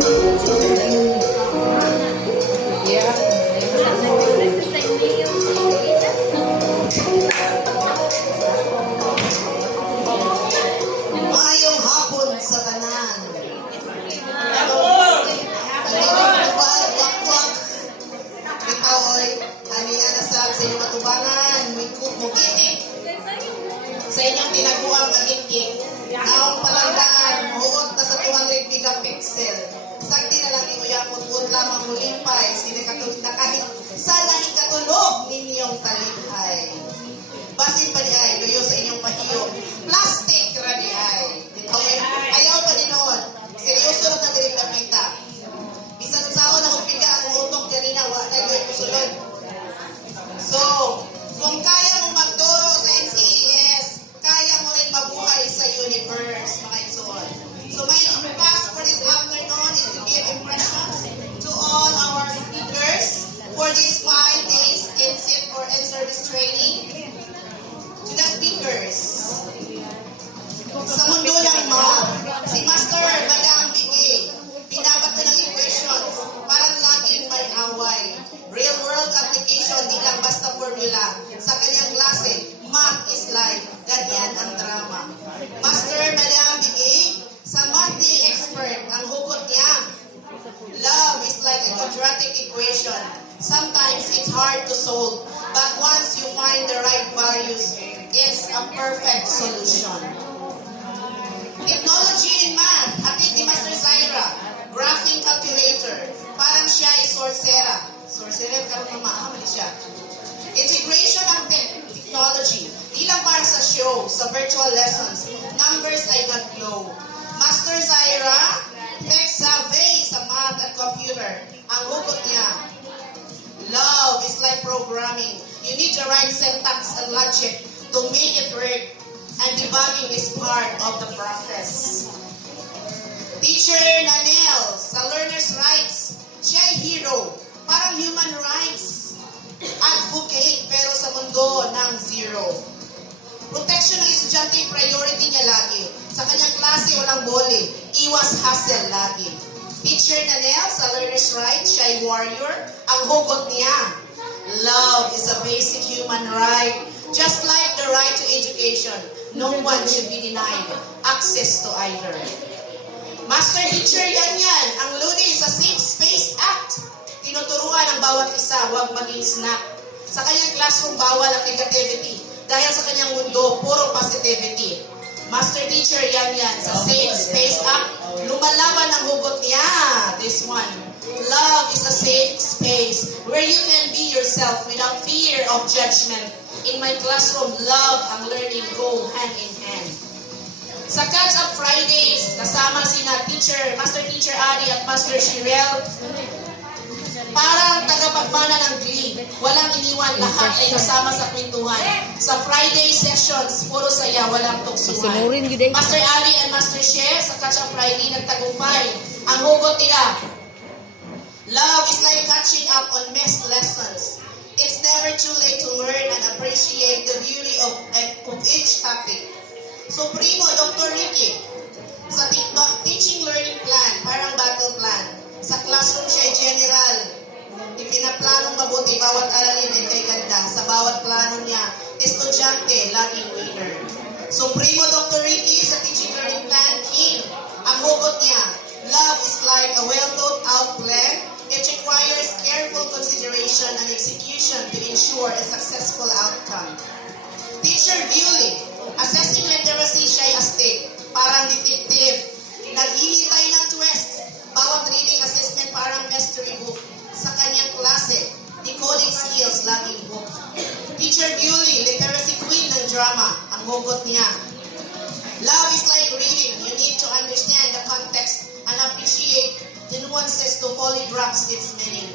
Maayong hapon sa tanan. Bitaw oy, ani ana sa inyong katubangan, mikot mo kitik. Sa inyong tinaguang magitik, naong palanggaan, huot na sa 200 megapixel. Sakti na lang iyapot huot lamang mulimpay, sinikatulog na kahit sana ikatulog ninyong talipay. Basin pa di ay, luyo sa inyong pahiyo. Plastic ra di ay. Okay? Ayaw pa din noon. Seryoso na tayo kapita. Bisan sao na kung piga ang utok niya na wala na yung kusulod. So, kung kaya mong magturo sa NCES, kaya mo rin mabuhay sa universe, mga igsoon. So, my task for this afternoon is to give impressions to all our speakers for these 5 days in-sit or in-service training. To the speakers, sa mundo ng math, si Master Madam Bigay, binabato ng equations, parang laging may away. Real world application, di lang basta formula. Sa kanyang klase, math is life, ganyan ang drama. Master Madam Bigay, sa math day expert, ang hugot niya, love is like a quadratic equation. Sometimes it's hard to solve, but once you find the right values, it's a perfect solution. Technology in math, atid ni Master Zaira, graphing calculator, parang siya ay sorcera. Sorcera, karong mamahal siya. Integration ng technology, di lang para sa show, sa virtual lessons, numbers ay nag-glow. Master Zaira, tech savvy sa math at computer, ang hugot niya, love is like programming. You need the right syntax and logic to make it work, and debugging is part of the process. Teacher Nanel, sa learner's rights, siya ay hero, parang human rights advocate, pero sa mundo ng zero. Protection ng estudyante yung priority niya lagi. Sa kanyang klase, walang bully, iwas hassle lagi. Teacher Nanel, sa learner's rights, siya ay warrior, ang hugot niya, love is a basic human right. Just like the right to education, no one should be denied access to either. Master Teacher yan, ang LUNI is a Safe Space Act. Tinuturuan ang bawat isa, huwag maging snack. Sa kanyang classroom, bawal ang negativity. Dahil sa kanyang mundo, puro positivity. Master Teacher yan, sa Safe Space Act, lumalaban ang hugot niya. This one. Love is a safe space where you can be yourself without fear of judgment. In my classroom, love and learning go hand in hand. Sa Catch Up Fridays, kasama sina Master Teacher Ari at Master Shirel, parang tagapagmana ng glee. Walang iniwan, lahat ay kasama sa kwentuhan. Sa Friday sessions, puro saya, walang tuksuhan. Master Ali and Master Share, sa Catch Up Friday, nagtagumpay. Ang hugot nila, love is like catching up on missed lessons. It's never too late to learn and appreciate the beauty of each topic. So, primo, Dr. Ricky, sa teaching learning plan, parang battle plan. Sa classroom siya general. Ipinaplanong mabuti, bawat aralin ay kay ganda. Sa bawat plano niya, estudyante, laging winner. So, primo, Dr. Ricky, sa teaching learning plan, king. Ang hugot niya, love is like a well-thought-out plan. It requires careful consideration and execution to ensure a successful outcome. Teacher Bewley, assessing literacy siya ay astig, parang detective. Naghihintay ng twist. Bawat reading assessment parang mystery book. Sa kanyang klase, decoding skills laging book. Teacher Bewley, literacy queen ng drama, ang hugot niya. Love is like reading. You need to understand the context and appreciate the nuances to fully grasp its meaning.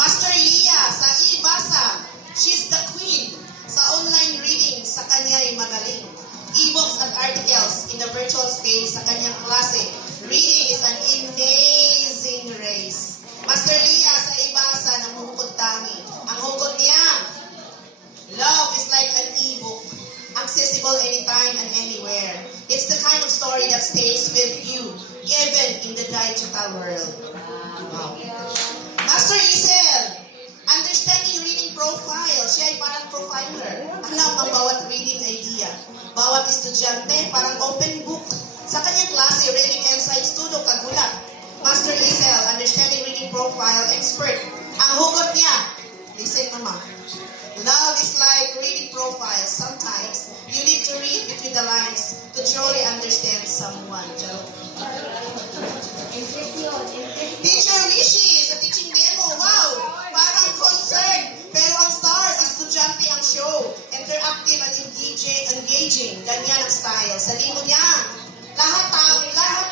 Master Leah, sa e-basa, she's the queen. Sa online reading, sa kanya'y magaling. E-books at articles in the virtual space, sa kanyang klase. Reading is an amazing race. Master Leah, sa e-basa, namuhukod tangi. Ang hugot niya, love is like an e-book. Accessible anytime and anywhere. It's the kind of story that stays with you, even in the digital world. Wow. Master Isel, understanding reading profile. Siya ay parang profiler. Alam ang bawat reading idea. Bawat estudyante, parang open book. Sa kanyang klase, reading insights, tudo, kagulat. Master Isel, understanding reading profile, expert. Ang hugot niya, listen mama. Love is like reading profiles. Sometimes, you need to read between the lines to truly understand someone. Teacher Wishy, sa teaching demo, wow! Parang concert. Pero ang stars, estudyante ang show. Interactive and engaging. Ganyan ang style. Sa limo niya, lahat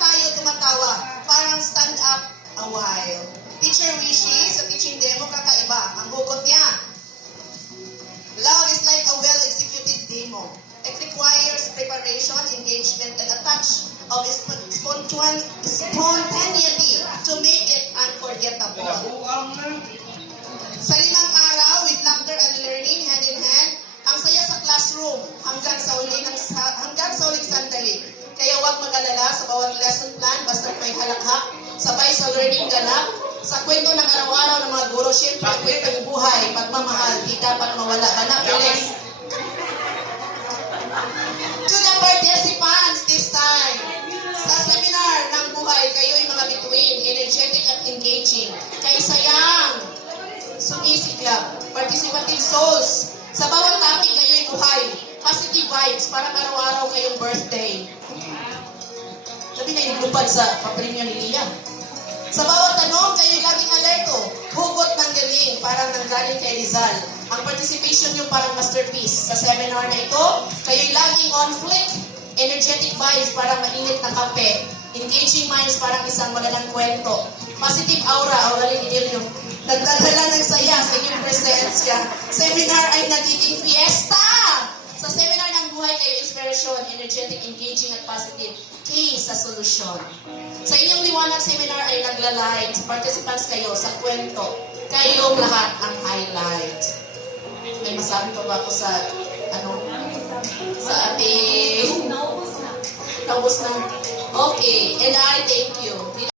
tayo tumatawa. Parang stand up a while. Teacher Wishy, sa teaching demo, kakaiba. Ang hugot niya, love is like a well-executed demo. It requires preparation, engagement, and a touch of spontaneity to make it unforgettable. Sa 5 araw, with laughter and learning, hand in hand, ang saya sa classroom hanggang sa uling sandali. Kaya huwag mag-alala sa bawat lesson plan, basta may halakhak, sabay sa learning ganap, sa kwento ng araw-araw ng mga guro, syempre, kwento ng buhay, pagmamahal, di dapat mawala. Hanap ulit. To the participants this time, sa seminar ng buhay, kayo'y mga bituin, energetic at engaging. Kay sayang, sumisiklab, participative souls. Sa bawat topic, kayo'y buhay. Positive vibes, parang araw-araw kayong birthday. Sabi na yung lupad sa papremyo ni Lia. Sa bawat tanong, kayo'y laging alerto. Hugot ng galing, parang nanggaling kay Rizal. Ang participation nyo parang masterpiece. Sa seminar na ito, kayo'y laging on flick. Energetic vibes, parang mainit na kape. Engaging minds, parang isang magandang kwento. Positive aura, aura rin inilyo. Nagdadala ng saya sa inyong presensya. Seminar ay nagiging fiesta! Sa seminar ng buhay kayo, inspiration, energetic, engaging, at positive. Key sa solusyon. Sa inyong liwanag seminar ay nagla-light. Participants kayo sa kwento. Kayong lahat ang highlight. May masabi pa ba ako sa ating... Naubos na. Okay. And I thank you.